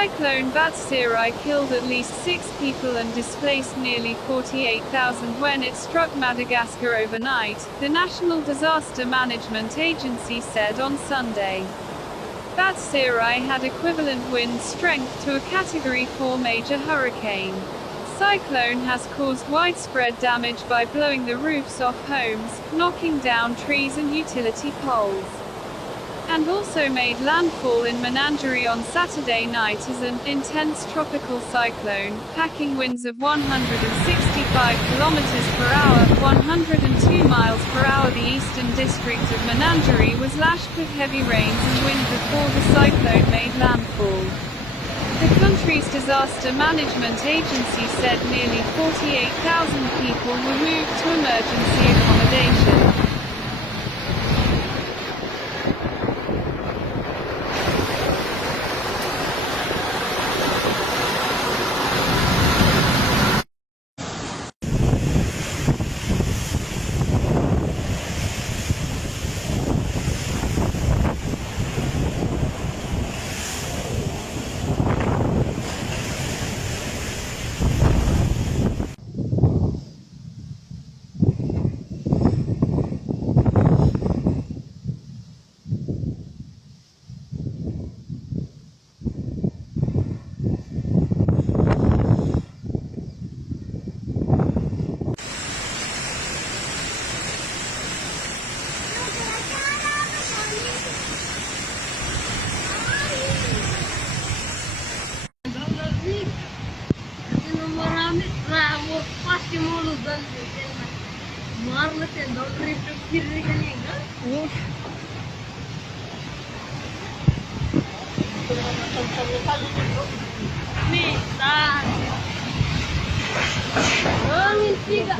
Cyclone Batsirai killed at least 6 people and displaced nearly 48,000 when it struck Madagascar overnight, the National Disaster Management Agency said on Sunday. Batsirai had equivalent wind strength to a Category 4 major hurricane. Cyclone has caused widespread damage by blowing the roofs off homes, knocking down trees and utility poles, and also made landfall in Menagerie on Saturday night as an intense tropical cyclone, packing winds of 165 km per hour, 102 miles per hour. The eastern district of Menagerie was lashed with heavy rains and wind before the cyclone made landfall. The country's disaster management agency said nearly 48,000 people were moved to emergency accommodation. Pasti mulus dan marah dan dari kiri kan ya. Nih, tak. Angin tiga.